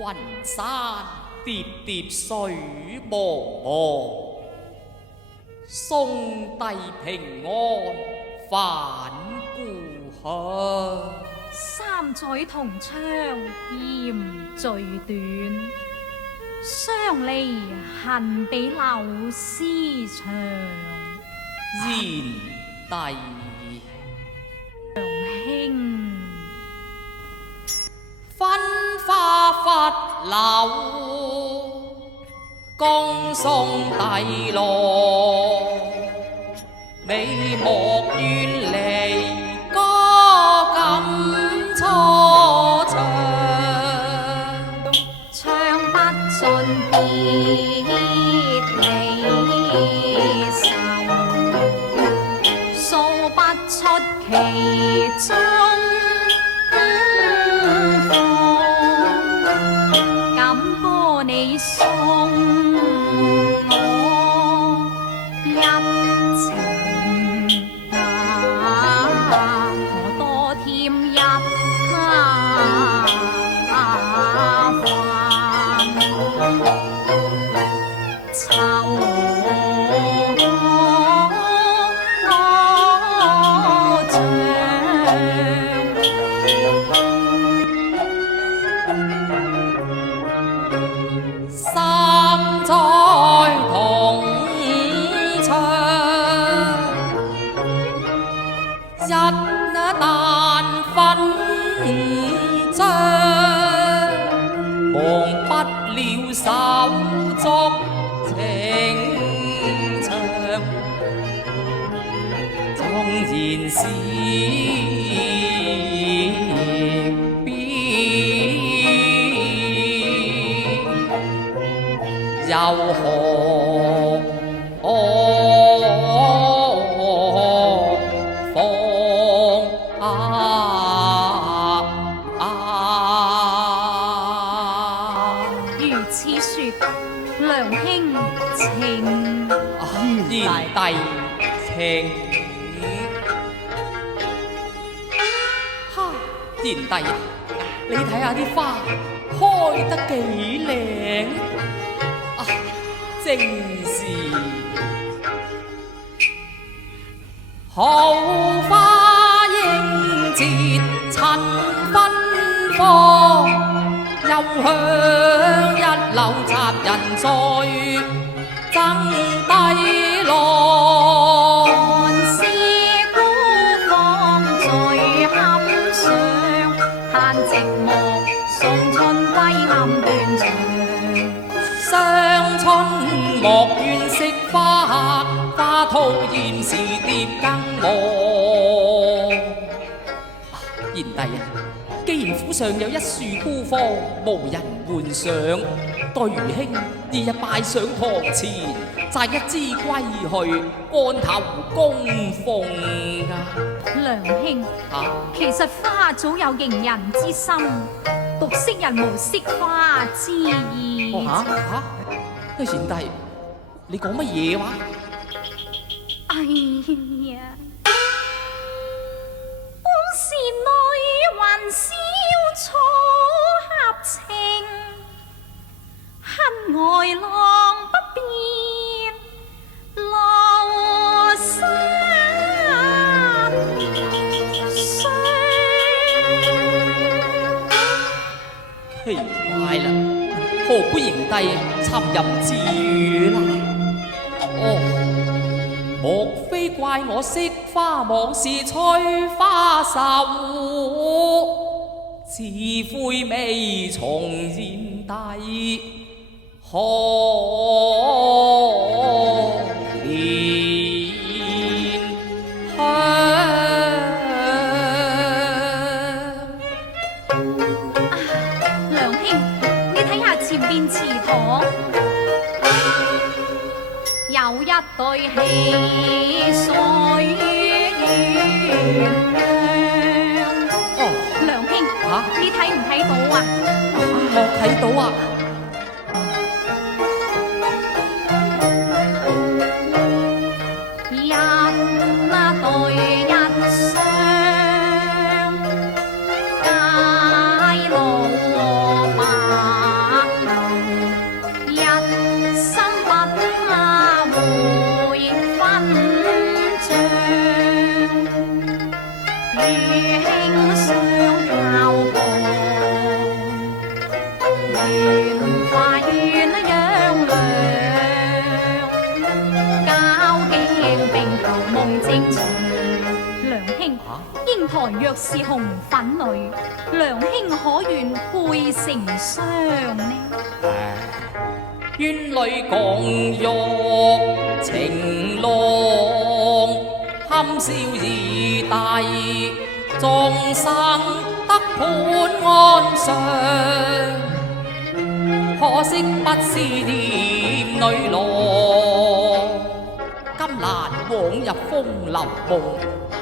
雲山疊疊水茫茫，送帝平安返故鄉。三載同窗嫌最短，相離恨比柳絲長。賢弟娘兄，分花拂柳，恭送帝來，你莫怨離歌感初唱，唱不盡別離愁，訴不出其中況，感歌你送我一程我多添一三載同窗，一旦分章，忘不了手足情長，縱然是又何妨如此說，良兄請賢弟請。哈，賢弟啊，你睇下啲花開得幾靚啊！正是好花應節趁芬芳，幽香一縷雜人在爭低浪。是孤芳最堪上，嘆寂寞送春歸暗斷腸。傷春莫怨惜花，花吐現時蝶更忙。賢弟啊，既然府上有一樹孤芳，無人換上，待愚兄二日拜上堂前，摘一枝歸去，案頭供奉啊！良兄，其實花早有迎人之心，獨惜人無惜花之意。賢弟，你講乜嘢話？哎呀，本是女雲小楚合情，恨外郎不辨羅衫霜。奇怪啦，何故賢弟沉吟自語啦？莫非怪我惜花忘事催花愁，自悔未從賢弟可憐香。良兄，你睇下前邊祠堂有一對戲水鸳鸯。良兄，你睇唔睇到啊？我睇到啊！一對一雙偕老伴。與卿相交伴，願化鸳鸯娘，交頸並頭夢正長。娘兄，英台若是紅粉女，娘兄可願配成雙呢？院裏講玉情郎，堪笑兒弟，眾生得伴安詳。可惜不是甜女郎，今難枉入風流夢，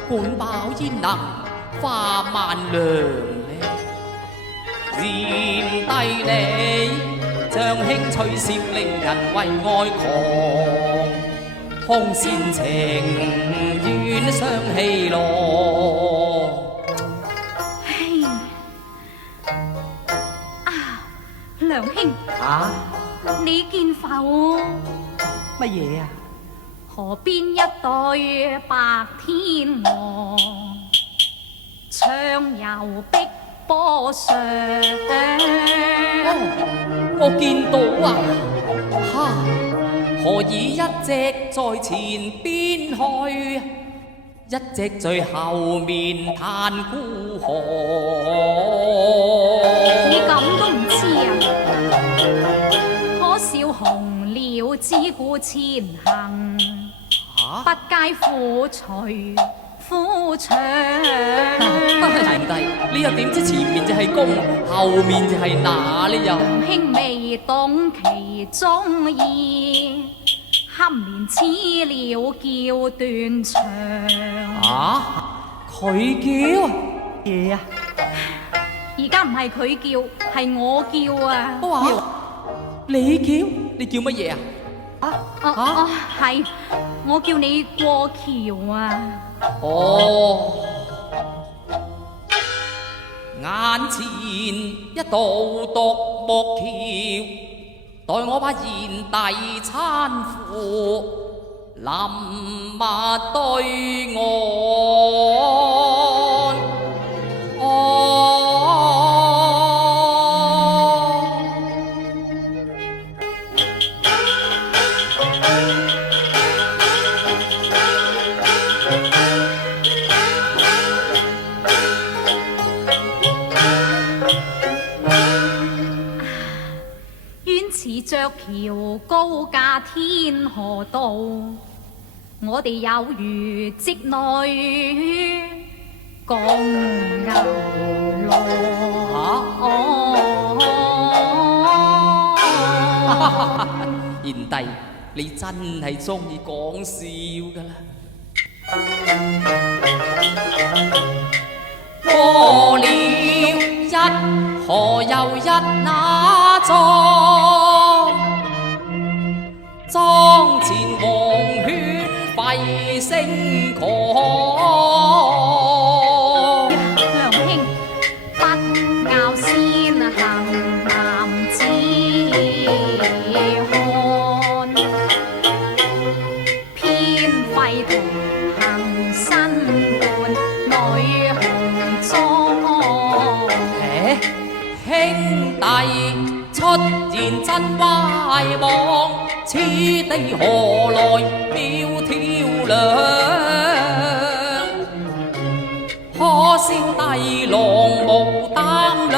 管飽焉能化萬良呢？賢弟你像興趣笑，令人為愛狂，空煽情願相戲咯。唉，娘兄，你見否？乜嘢啊？河邊一對白天鵝，暢遊碧波上。我見到啊，何以一隻在前邊去，一隻在後面嘆孤寒？你咁都唔知啊？可笑紅了只顧前行，不皆苦隨苦長。賢弟，你又點知前面就係公，後面就係乸呢？又娘兄未懂其中意，堪憐此了叫斷腸。佢叫嘢啊？而家唔係佢叫，係我叫啊！哇！你叫乜嘢啊？係我叫你過橋啊！哦，眼前一道獨木橋，待我把賢弟搀扶，臨物對岸。似着橋高架天河道，我哋有如織女共牛郎。賢弟，你真係中意講笑噶啦！過了一河又一那莊前黃犬吠聲狂。娘兄，不拗先行男子漢，偏廢同行身伴女紅妝。兄弟出現真歪妄，此地何來苗條娘？可笑弟郎無膽量，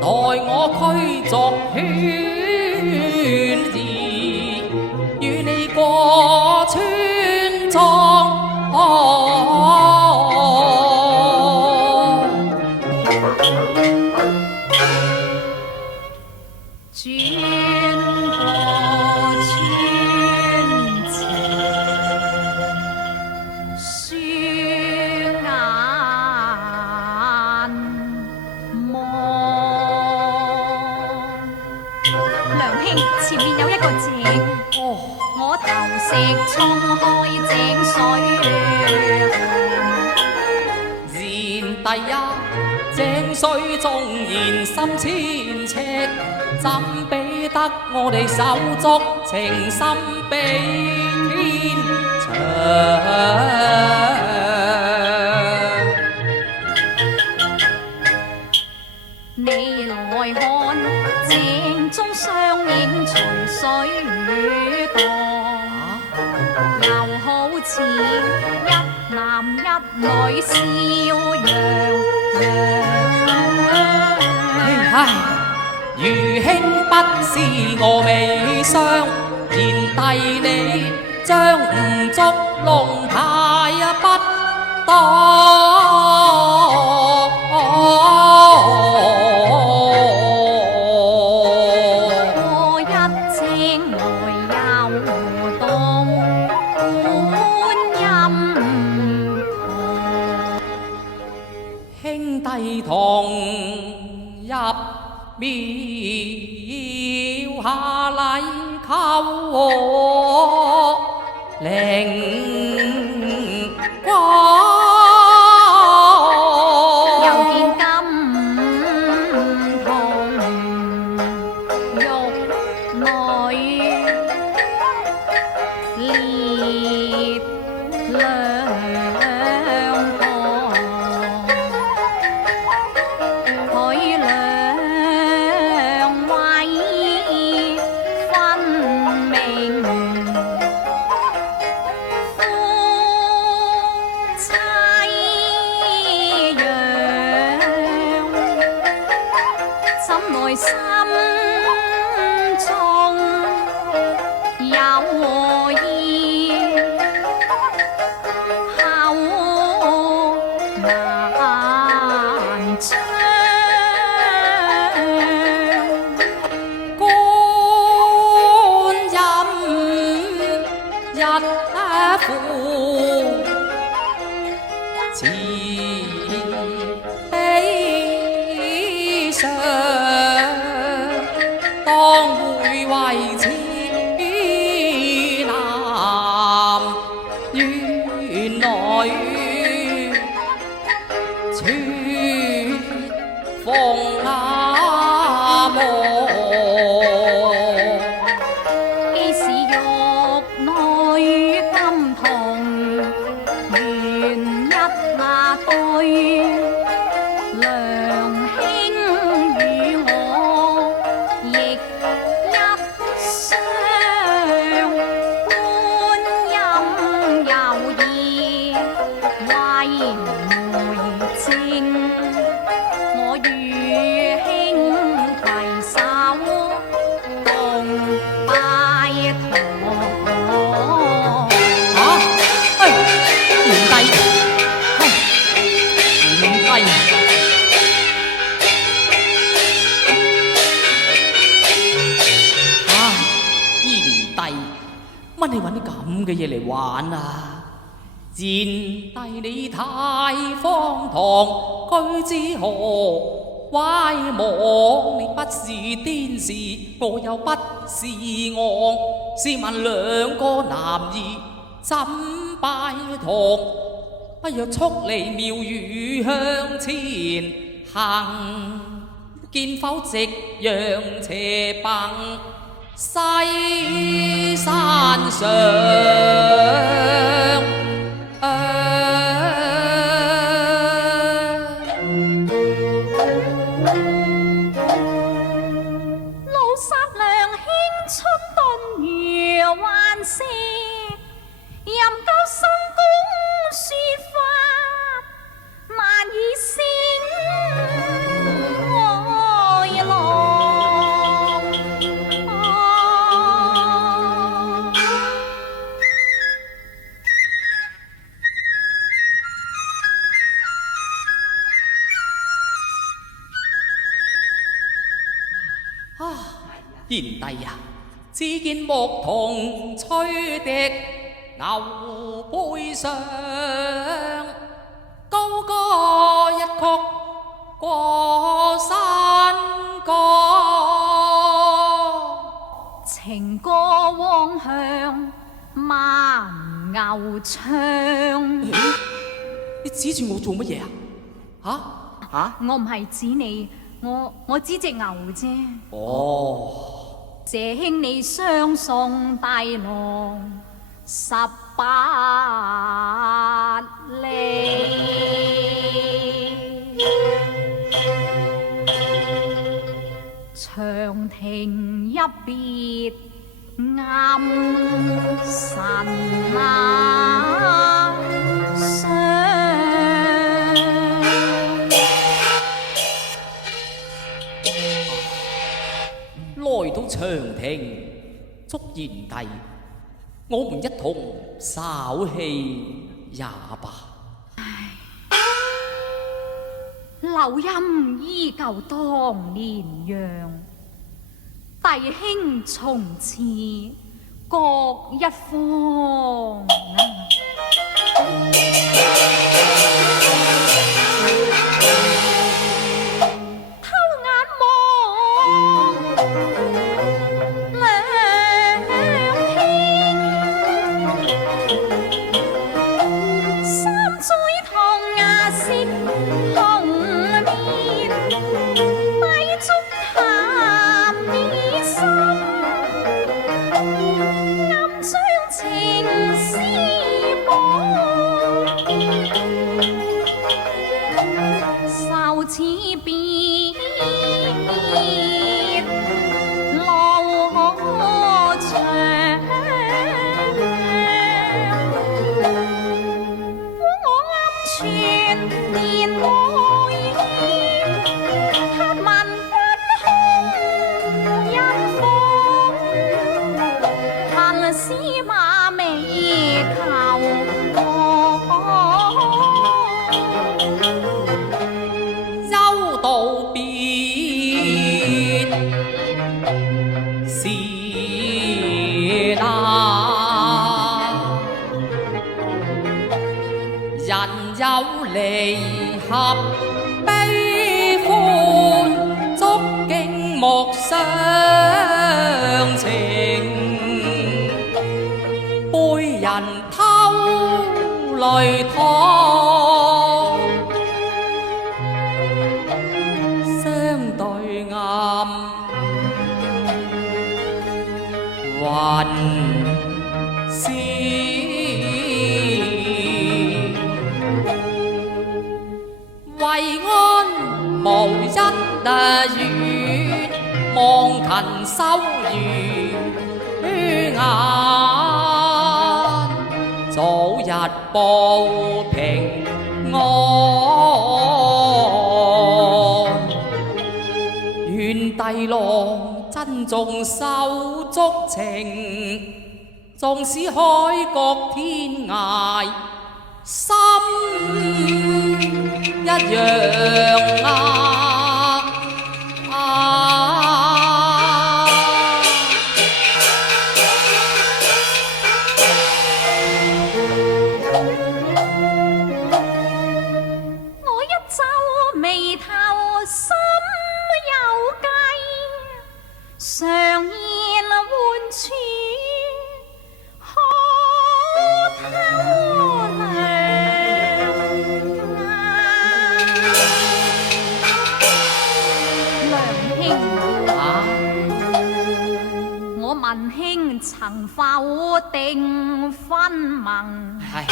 待我驅逐犬兒，與你過村莊。前面有一個井，我投石衝開井水。賢弟啊，井水縱然深千尺，怎比得我哋手足情深比天長。你來看，井中相映隨水蕩，又好似一男一女笑洋洋。唉，如兄不是我微霜，賢弟你將吳竹龍太不當。我一正來遊動觀音堂，兄弟同入廟下禮求靈光。又見金童玉女列兩旁，佢兩位分明夫妻樣，怎內心中有意，口難唱。觀音一副慈悲相，當會為此男怨女，絕逢阿莫。既是玉女金童，緣一那對，良兄與我亦一雙。觀音有意為媒證，我與兄攜手共拜堂。哎，賢弟，賢弟，賢弟，乜你揾啲咁嘅嘢嚟玩啊？賢弟你太荒唐，居之何歪妄？你不是癲士，我又不是昂，試問兩個男兒怎拜堂？不若速離廟宇向前行，見否夕陽斜傍西山上。老殺良兄出遁如幻色，任教新公說法，難以醒哀郎。賢弟啊，只見牧童吹笛牛背上，高歌一曲過山崗。情歌汪向萬牛唱。你指住我做乜嘢啊？我唔係指你，我指隻牛啫。哦，謝兄你相送大郎18里。長亭一別暗神相。來到長亭，祝賢弟，我們一同稍氣也罷。柳陰依舊當年樣，弟兄從此各一方。偷眼望兩兄，三載同牙色紅面，低足談你心，暗將情絲綁，愁似別路長。全年愛意，客問君空因否？恨司馬未求休道別時難，人有離合悲歡，觸景莫相情。背人偷淚淌，相對暗雲絲。為安無一語，望勤修如眼，早日報平安。願弟郎珍重手足情，縱使海角天涯，心一樣我一皺眉頭心有計，常言換處可偷我問兄曾否定分盟？唉，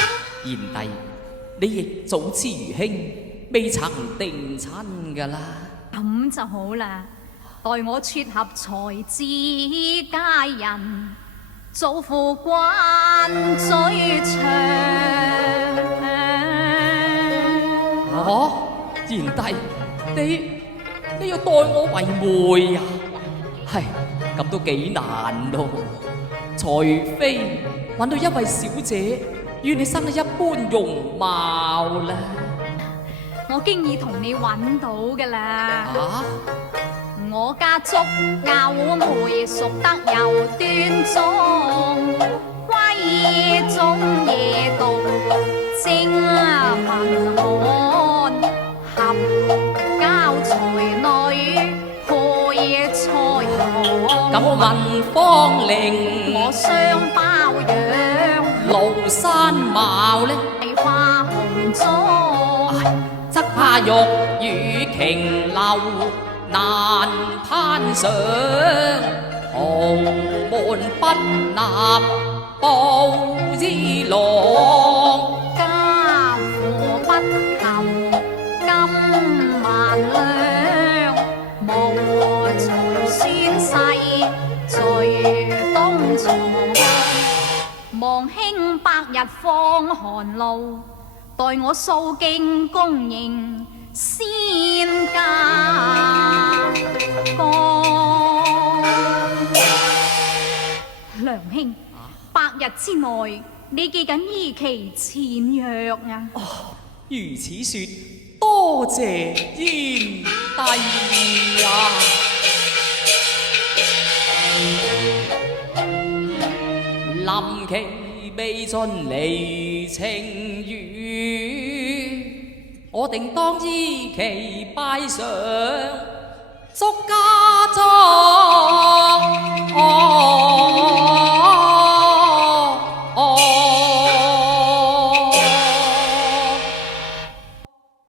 賢弟，你亦早知如兄，未曾定親㗎啦。咁就好啦，待我撮合才智佳人，造父慣最長。賢弟，你要待我為妹啊？係咁都幾難咯，除非揾到一位小姐與你生得一般容貌啦。我經已同你揾到㗎啦。我家族九妹淑德又端莊，閨中夜讀精文翰，合交才女配才郎。咁問芳齡，我雙包養，廬山貌呢？係花紅妝。則怕玉宇瓊樓難攀上，豪門不納布衣郎，家父不求金萬兩，無隨宣誓隨東床。望兄百日放寒露，待我掃徑恭迎先家光。梁兄，百日之內，你記緊依期簽約啊？如此說，多謝賢弟呀。臨期未盡離情語，我定當依期拜上祝家莊。